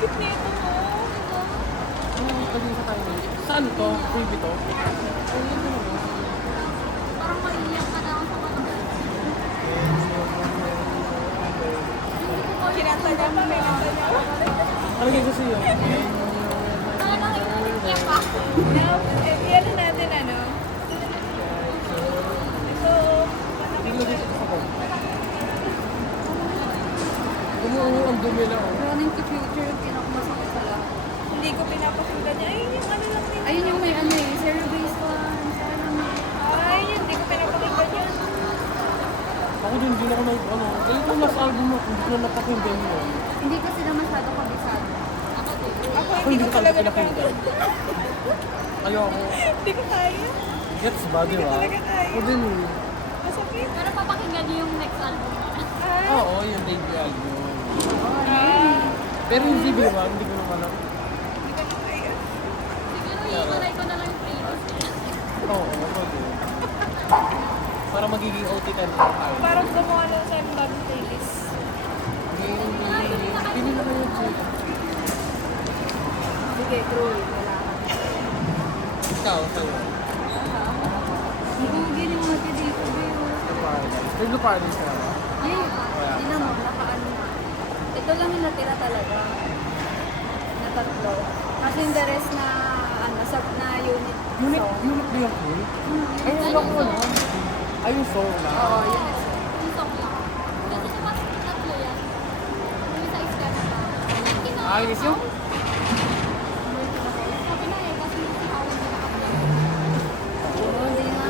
cute nito mo. Pwede sa tayo. Saan to? Freebie to? Parang maiiyak ka na ako sa mga Kinanta niya pa, may kanta niya. Ano kayo gusto yun? iyak pa. Now, yan na natin ano. Ito, Tingnan dito sa ko. Gumuho ang dumi na oh. Running to future yung pinakamasakit sa lahat. hindi ko pinapakinggan niya. Ayun yung ano lang din. Ayun yung may ano eh, zero-based one. Ay, yun, hindi ko pinapakinggan yun. Ako din, hindi na ako nag, ano, kaya ito last album ako, hindi ko na napakinggan yun. Hindi ko sila masyado kabisado. Ako din. Ako, hindi ko talaga napakinggan. Ayoko. Hindi ko kaya. Gets ba, di ba? talaga kaya. Ako din eh. Masakit. Pero papakinggan niyo yung next album niya. Ay, Oo, yung debut album. ah, Pero yung debut ba, hindi ko naman alam. hindi ko na kaya. Siguro iiwalay ko na lang yung playlist niya. Oo, ako din. Para magiging OT ka na tayo. Parang gumawa na sa bagong playlist. Pili na kayo, Chief. Sige, true. Wala ka. Ikaw, sa'yo. Hindi yung mati dito, biro. May Luparis ka ba? Ay, hindi na mo, nakaano na. Ito lang yung natira talaga. Na tatlo. Kasi yung the rest na, ano, sub na unit. Unit, song. unit ba yung cool? Ayun lang ko, no? Ayun, song na. Oo, unit song. Yung song lang. Kasi sa mas tatlo yan. Yung isa is kaya pa. Ayos yung? Sabi na eh, kasi yung sinawag na naka-upload. Oo, hindi nga.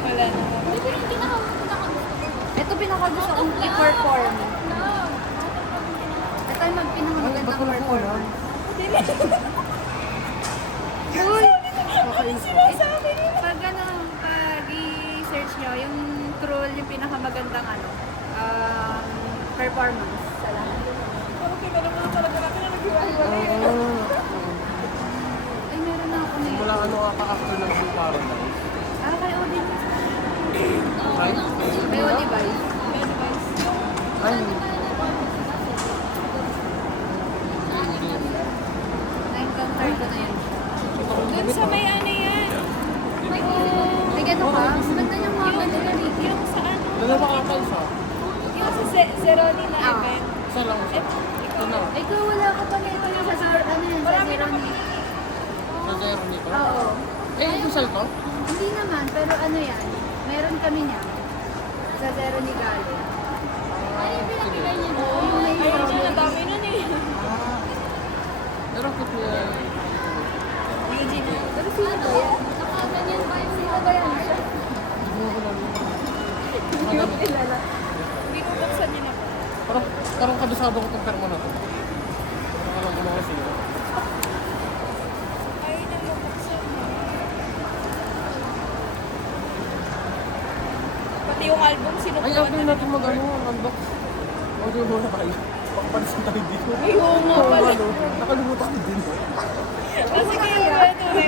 Wala na. Hindi ko yung pinakawag ko nakagusto ko. Ito pinakagusto kong i-perform. Ito yung magpinakamagandang perform. Uy! Pag ano, pag i-search nyo, yung Cruel, yung pinakamagandang ano, performance sa lahat. Parang kilala mo na talaga natin na nag-iwalay yun. Ay, meron na ako na Mula ano ka after ng Blue Paradise? kay Odin. Ay? Kay Odin ba? Ay, Na-encounter ko na yan. Dun sa may ano yan. May gano'n ka? Maganda yung mga ganito dito. Yung sa ano. dalawa ka isa. Yung sa Zeroni na Ah. event. Isa lang siya. Ito na. Ikaw wala ka pa nito yung sa zero, ano yan, sa Marami zero naman. ni. Sa zero nito. Oo. Eh, ito sa ito? Hindi naman, pero ano yan, meron kami niya. Sa zero ni Gali. Ay, yung pinakibay niya doon. Oo, yung may Ayun na, nadami nun eh. Ah. Pero kung niya. Eugene. Pero sino ba yan? Nakaganyan ba yung sino ba yan? Hindi mo ko lang. Hindi ko kilala. Binubuksan niya na po. Parang kabisado ko itong permo na to. Parang ko mga sino. Ayun na mabuksan niya. Pati yung album, Ay, sinukuhan after na. natin mag-ano, unbox. Order mo na kayo. Pagpansin tayo dito. Ay, oo nga pala. Ano, nakalimutan ko din. Sige,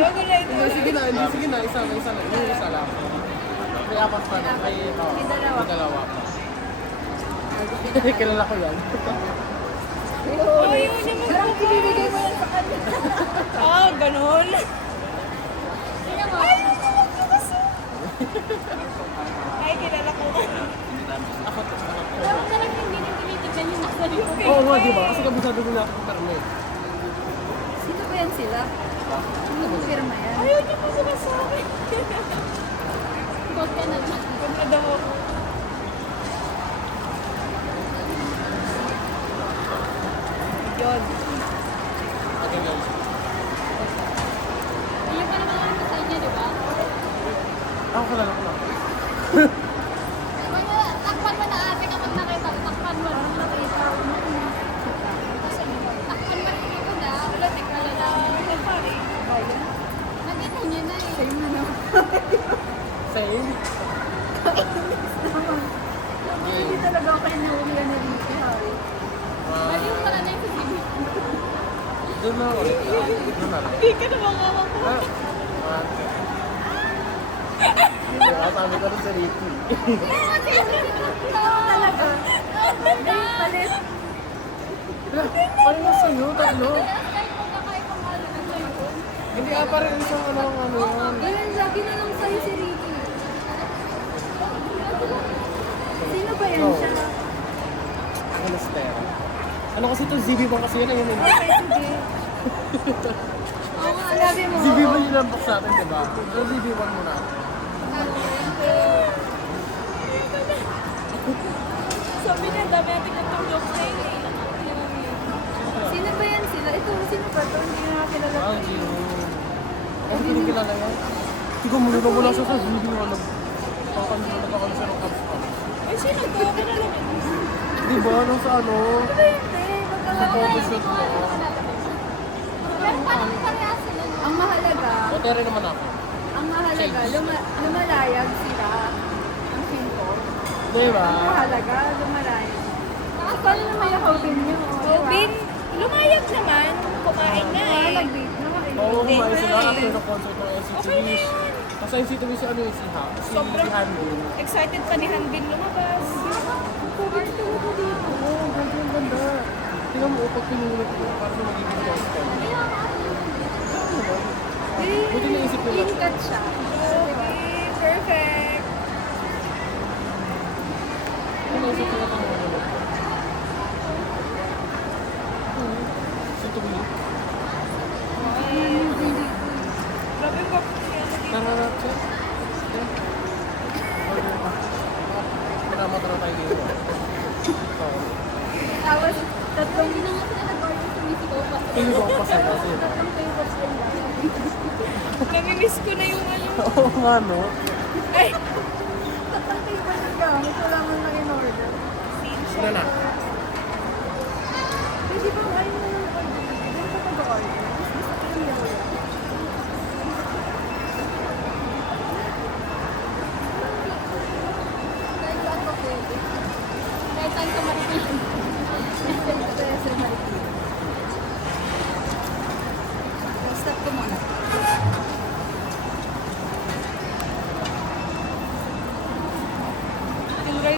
wag ko na ito. Sige na, isa na. Yung isa lang. May apat pa na. Ay, ito. May dalawa. May dalawa. Kilala ko yan. Oh, yun yung Parang ibibigay mo yan sa kanya. Ah, ganun. Tingnan mo. Ay, wag ko kasi. Ay, kilala ko. Dapat talagang hindi nyo tinitignan yung nasa yung Oo nga, di ba? Kasi kabisado din natin yung permo eh. Sino ba yan sila? Sino ba firma yan? Ayaw niyo po sila sa akin. Huwag ka na lang. Huwag na daw ako. Yun. Atin lang. Ayun pa naman ang sa inyo, di ba? Ako kilala ko lang. Wala, takpan mo na ate kapag nakita ko. Takpan mo. Parang nakita ko na. Takpan mo rin ako na. Wala, di ko na ito pare. Nakita niyo na eh. Same na naman. Same? Hindi talaga ako kayo nauwihan na dito, Harry. Baliw pala na yung sasabi. Doon na ulit. Doon na lang. Hindi ka na makawak ko. Ah. Diba, sabi ko rin sa Ricky. Tama talaga. Ay, palit. Paano na sa'yo? Tatlo? Kahit kung kakain ko mahal na sa'yo. Hindi pa rin isang ano yan. Ganun, lagi na lang sa'yo si Ricky. Sino ba yan Oh. siya? Ano stera? Ano kasi ito? ZB ba kasi yan? Ayun yun. Okay, sige. Oo nga, sabi mo. ZB ba yung unbox natin, diba? So ZB1 muna. Sabi niya, dami natin natulog na yun eh. Sino ba yan sila? Ito, sino ba ito? Hindi na kilala ko. Ah, Gino. Hindi ko rin kilala yan. Hindi ko muna na wala siya sa ZB1. Nagkakano siya ng apps pa. Ay, sino to? Kilala mo? Diba? Nung sa ano? Hindi, Sa photoshoot mo. pero parang parehas sila. Ang mahalaga, Hotel naman ako. lumalayag sila. Ang feel ko. Diba? Ang mahalaga, lumalayag. Kasi paano na may haubin niyo? Oh, Bin, lumayag naman. Kumain na eh. Nag-date na kayo. Oo, Hindi kumain sila nga eh. after ng concert ng NCT Okay na Wish. yun. Kasi NCT Wish si ano yun, si Sobrang- Hanbin. Excited pa ni Hanbin lumabas. Covid talaga dito. Oo, ganda yung ganda. Tingnan mo, pag pinulot ko, parang magiging gospel. Buti naisip nila. Clean cut siya. Okay, perfect. Buti naisip nila kung ano. Si Tuwi. Grabe ba po siya? Nangarap siya. Pinamata na tayo dito. Oo. Tapos, tatlong hindi na nga sila nag-order sa Mexico pa. Tingin ko pa sila kasi. Tatlong favors din lang. Namimiss ko na yung ano. Oo nga, no? Ay! Tatlong favors ang gamit. Wala man lang in-order. Sila na. Pwede ba ayaw na lang order? Hindi ka pag-order. Gusto ko yung yellow. Kahit saan ka pwede. Kahit saan ka maripin.